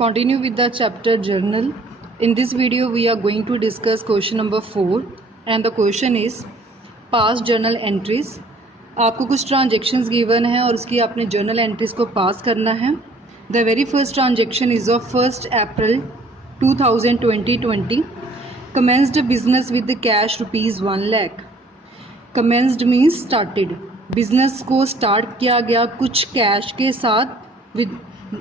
Continue with the chapter journal. In this video we are going to discuss question number 4 and the question is past journal entries. आपको कुछ transactions given है और उसकी आपने journal entries को पास करना है. The very first transaction is of 1 April 2020. Commenced business with the cash rupees 1 lakh. Commenced means started. Business को स्टार्ट किया गया कुछ कैश के साथ विद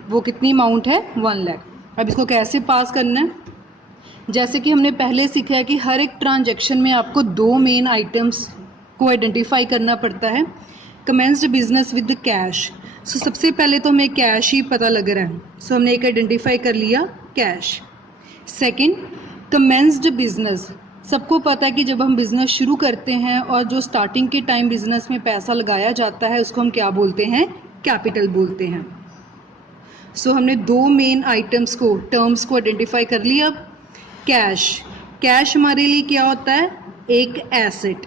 वो कितनी अमाउंट है 1 लाख. अब इसको कैसे पास करना है, जैसे कि हमने पहले सीखा है कि हर एक ट्रांजैक्शन में आपको दो मेन आइटम्स को आइडेंटिफाई करना पड़ता है. Commenced business with cash. So सबसे पहले तो हमें कैश ही पता लग रहा है, सो हमने एक आइडेंटिफाई कर लिया कैश. Second, commenced business. सबको पता है कि जब हम बिज़नेस शुरू करते हैं और जो स्टार्टिंग के टाइम बिज़नेस में पैसा लगाया जाता है उसको हम क्या बोलते हैं, कैपिटल बोलते हैं. सो हमने दो मेन आइटम्स को टर्म्स को आइडेंटिफाई कर लिया. अब कैश हमारे लिए क्या होता है, एक एसेट,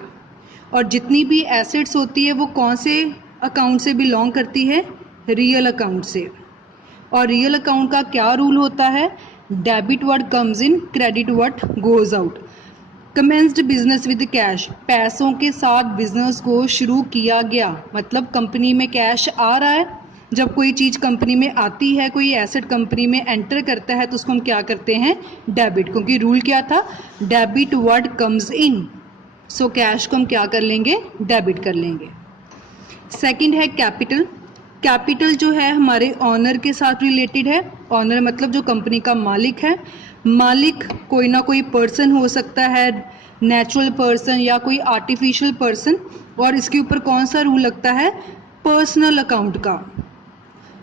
और जितनी भी एसेट्स होती है वो कौन से अकाउंट से बिलोंग करती है, रियल अकाउंट से. और रियल अकाउंट का क्या रूल होता है, debit what comes in, credit what goes out. Commenced business with cash. पैसों के साथ बिजनेस को शुरू किया गया, मतलब कंपनी में कैश आ रहा है. जब कोई चीज़ कंपनी में आती है, कोई एसेट कंपनी में एंटर करता है तो उसको हम क्या करते हैं, डेबिट, क्योंकि रूल क्या था, debit what comes in. So cash को हम क्या कर लेंगे, डेबिट कर लेंगे. सेकंड है कैपिटल. कैपिटल जो है हमारे ऑनर के साथ रिलेटेड है. ऑनर मतलब जो कंपनी का मालिक है. मालिक कोई ना कोई पर्सन हो सकता है, नेचुरल पर्सन या कोई आर्टिफिशियल पर्सन. और इसके ऊपर कौन सा रूल लगता है, पर्सनल अकाउंट का.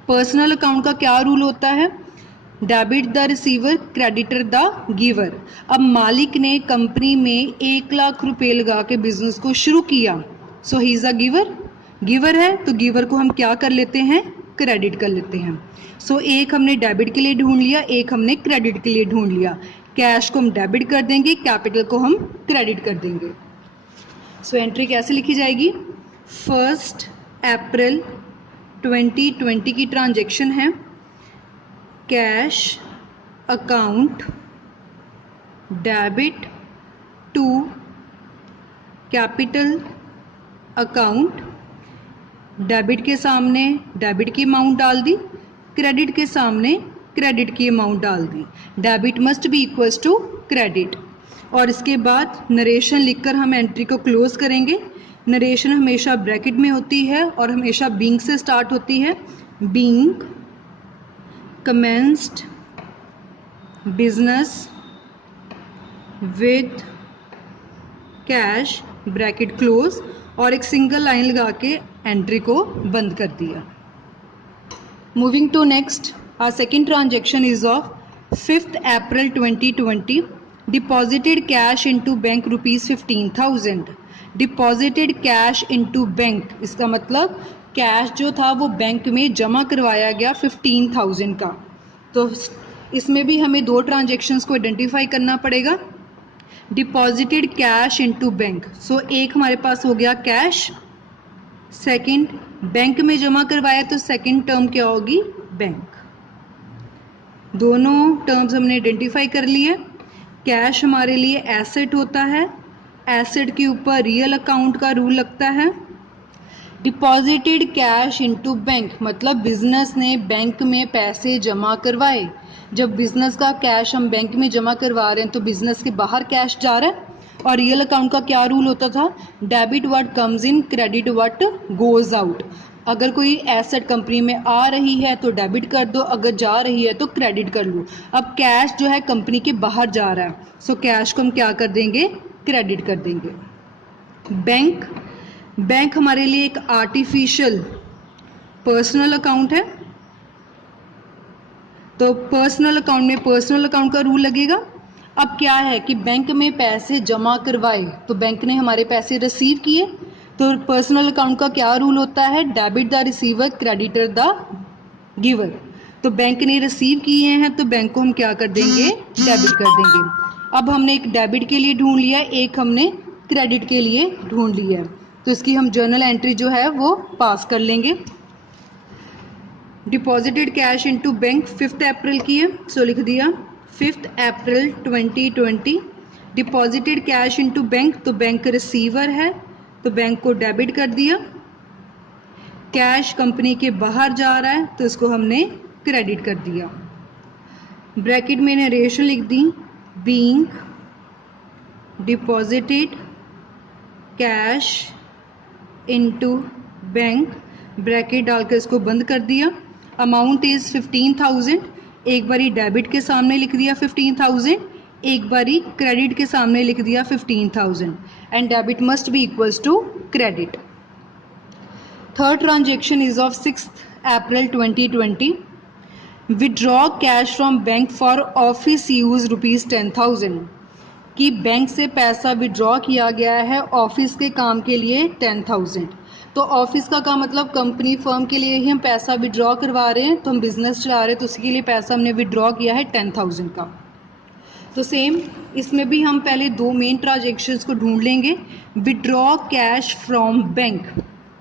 पर्सनल अकाउंट का क्या रूल होता है, debit the receiver, creditor the giver. अब मालिक ने कंपनी में 1 लाख रुपए लगा के बिजनेस को शुरू किया, सो ही इज अ गिवर है, तो गिवर को हम क्या कर लेते हैं, क्रेडिट कर लेते हैं. सो एक हमने डेबिट के लिए ढूंढ लिया, एक हमने क्रेडिट के लिए ढूंढ लिया. कैश को हम डेबिट कर देंगे, कैपिटल को हम क्रेडिट कर देंगे. सो एंट्री कैसे लिखी जाएगी, 1 अप्रैल 2020 की ट्रांजैक्शन है. Cash account debit to capital account. Debit के सामने डेबिट की अमाउंट डाल दी, क्रेडिट के सामने क्रेडिट की अमाउंट डाल दी. Debit must be equals to credit. और इसके बाद नरेशन लिखकर हम एंट्री को क्लोज करेंगे. नरेशन हमेशा ब्रैकेट में होती है और हमेशा बीइंग से स्टार्ट होती है. Being commenced business with cash bracket close, और एक सिंगल लाइन लगा के एंट्री को बंद कर दिया. Moving to next, our second transaction is of 5 April 2020. Deposited cash into bank rupees 15,000. Deposited cash into bank, इसका मतलब कैश जो था वो बैंक में जमा करवाया गया 15,000 का. तो इसमें भी हमें दो ट्रांजेक्शन्स को आइडेंटिफाई करना पड़ेगा. डिपॉजिटेड कैश इनटू बैंक, सो एक हमारे पास हो गया कैश. सेकंड, बैंक में जमा करवाया तो सेकंड टर्म क्या होगी, बैंक. दोनों टर्म्स हमने आइडेंटिफाई कर लिए. कैश हमारे लिए एसेट होता है, एसेट के ऊपर रियल अकाउंट का रूल लगता है. डिपॉजिटेड कैश इनटू बैंक मतलब बिजनेस ने बैंक में पैसे जमा करवाए. जब बिजनेस का कैश हम बैंक में जमा करवा रहे हैं तो बिजनेस के बाहर कैश जा रहा है. और रियल अकाउंट का क्या रूल होता था, debit what comes in, credit what goes out. अगर कोई एसेट कंपनी में आ रही है तो डेबिट कर दो, अगर जा रही है तो क्रेडिट कर लो. अब कैश जो है कंपनी के बाहर जा रहा है, सो कैश को हम क्या कर देंगे, क्रेडिट कर देंगे. बैंक हमारे लिए एक आर्टिफिशियल पर्सनल अकाउंट है, तो पर्सनल अकाउंट में पर्सनल अकाउंट का रूल लगेगा. अब क्या है कि बैंक में पैसे जमा करवाए तो बैंक ने हमारे पैसे रिसीव किए, तो पर्सनल अकाउंट का क्या रूल होता है, debit the receiver, creditor the giver. तो बैंक ने रिसीव किए हैं तो बैंक को हम क्या कर देंगे, डेबिट कर देंगे. अब हमने एक डेबिट के लिए ढूंढ लिया, एक हमने क्रेडिट के लिए ढूंढ लिया है, तो इसकी हम जर्नल एंट्री जो है वो पास कर लेंगे. डिपॉजिटेड कैश इनटू बैंक 5 अप्रैल की है, सो लिख दिया 5 April 2020। Deposited cash into bank, तो बैंक रिसीवर है तो बैंक को डेबिट कर दिया। कैश कंपनी के बाहर जा रहा है तो इसको हमने क्रेडिट कर दिया। ब्रैकेट में नरेशन लिख दी, being deposited cash into bank, bracket डालकर इसको बंद कर दिया। अमाउंट इज 15,000, एक बारी डेबिट के सामने लिख दिया 15,000, एक बारी क्रेडिट के सामने लिख दिया 15,000 and debit must be equals to credit. Third transaction is of 6 April 2020। Withdraw cash from bank for office use ₹10,000, कि बैंक से पैसा विड्रॉ किया गया है ऑफिस के काम के लिए 10,000। तो ऑफिस का काम मतलब कंपनी फर्म के लिए ही हम पैसा विड्रॉ करवा रहे हैं, तो हम बिजनेस चला रहे हैं तो उसके लिए पैसा हमने विड्रॉ किया है 10,000 का। तो सेम इसमें भी हम पहले दो मेन ट्रांजेक्शन्स को ढूंढ लेंगे। विड्रॉ कैश फ्रॉम बैंक,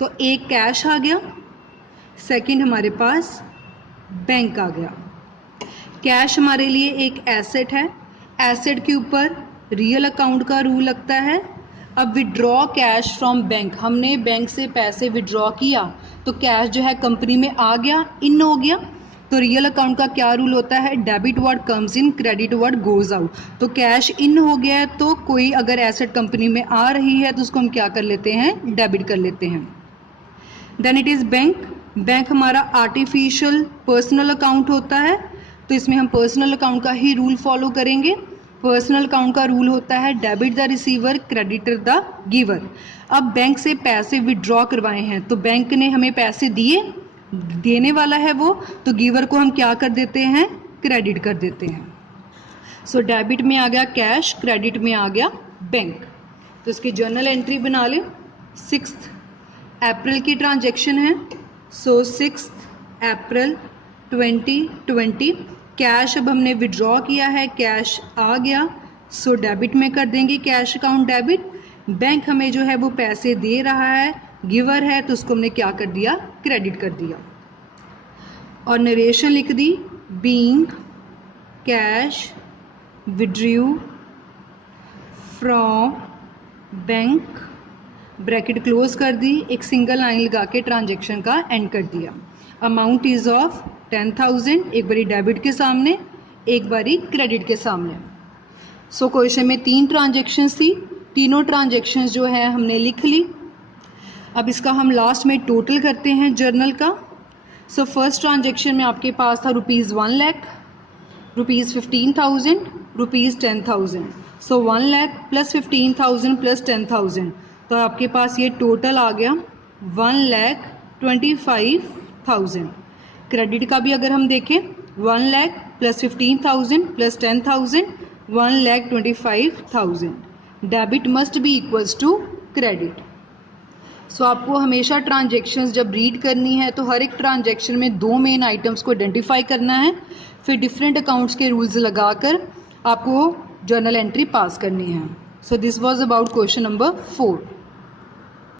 तो एक कैश आ गया, सेकंड हमारे पास बैंक आ गया। कैश हमारे लिए एक एसेट है, एसेट के ऊपर रियल अकाउंट का रूल लगता है। अब विड्रॉ कैश फ्रॉम बैंक, हमने बैंक से पैसे विड्रॉ किया तो कैश जो है कंपनी में आ गया, इन हो गया। तो रियल अकाउंट का क्या रूल होता है, debit word comes in, credit word goes out. तो कैश इन हो गया है तो कोई अगर एसेट कंपनी में आ रही है तो उसको हम क्या कर लेते हैं, डेबिट कर लेते हैं। Then it is bank, bank हमारा आर्टिफिशियल पर्सनल अकाउंट होता है, तो इसमें हम पर्सनल अकाउंट का ही रूल फॉलो करेंगे। पर्सनल अकाउंट का रूल होता है debit the receiver, creditor the giver. अब बैंक से पैसे विड्रॉ करवाए हैं तो बैंक ने हमें पैसे दिए, देने वाला है वो, तो गिवर को हम क्या कर देते हैं, क्रेडिट कर देते हैं। सो डेबिट में आ गया कैश, क्रेडिट में आ गया बैंक। तो इसकी जर्नल एंट्री बना लें। 6 अप्रैल की ट्रांजैक्शन है, सो 6 अप्रैल 2020। कैश अब हमने विड्रॉ किया है, कैश आ गया, सो डेबिट में कर देंगे कैश अकाउंट डेबिट। बैंक हमें जो है वो पैसे दे रहा है, गिवर है, तो उसको हमने क्या कर दिया, क्रेडिट कर दिया। और नरेशन लिख दी, being cash withdrew from bank, bracket close कर दी, एक सिंगल लाइन लगा के ट्रांजेक्शन का एंड कर दिया। अमाउंट इज ऑफ 10,000, एक बारी डेबिट के सामने, एक बारी क्रेडिट के सामने। सो क्वेश्चन में 3 ट्रांजेक्शन्स थी, तीनों ट्रांजेक्शन्स जो है हमने लिख ली। अब इसका हम लास्ट में टोटल करते हैं जर्नल का। सो फर्स्ट ट्रांजेक्शन में आपके पास था ₹1 लाख, ₹15,000, ₹10,000। सो 1 लाख प्लस 15,000 प्लस 10,000, तो आपके पास ये टोटल आ गया 1,25,000। क्रेडिट का भी अगर हम देखें 1 lakh plus 15,000 plus 10,000, 1,25,000। Debit must be equals to credit. So आपको हमेशा ट्रांजेक्शन्स जब रीड करनी है तो हर एक ट्रांजेक्शन में 2 मेन आइटम्स को आइडेंटिफाई करना है, फिर डिफरेंट अकाउंट्स के रूल्स लगाकर आपको जर्नल एंट्री पास करनी है। So this was about question number 4।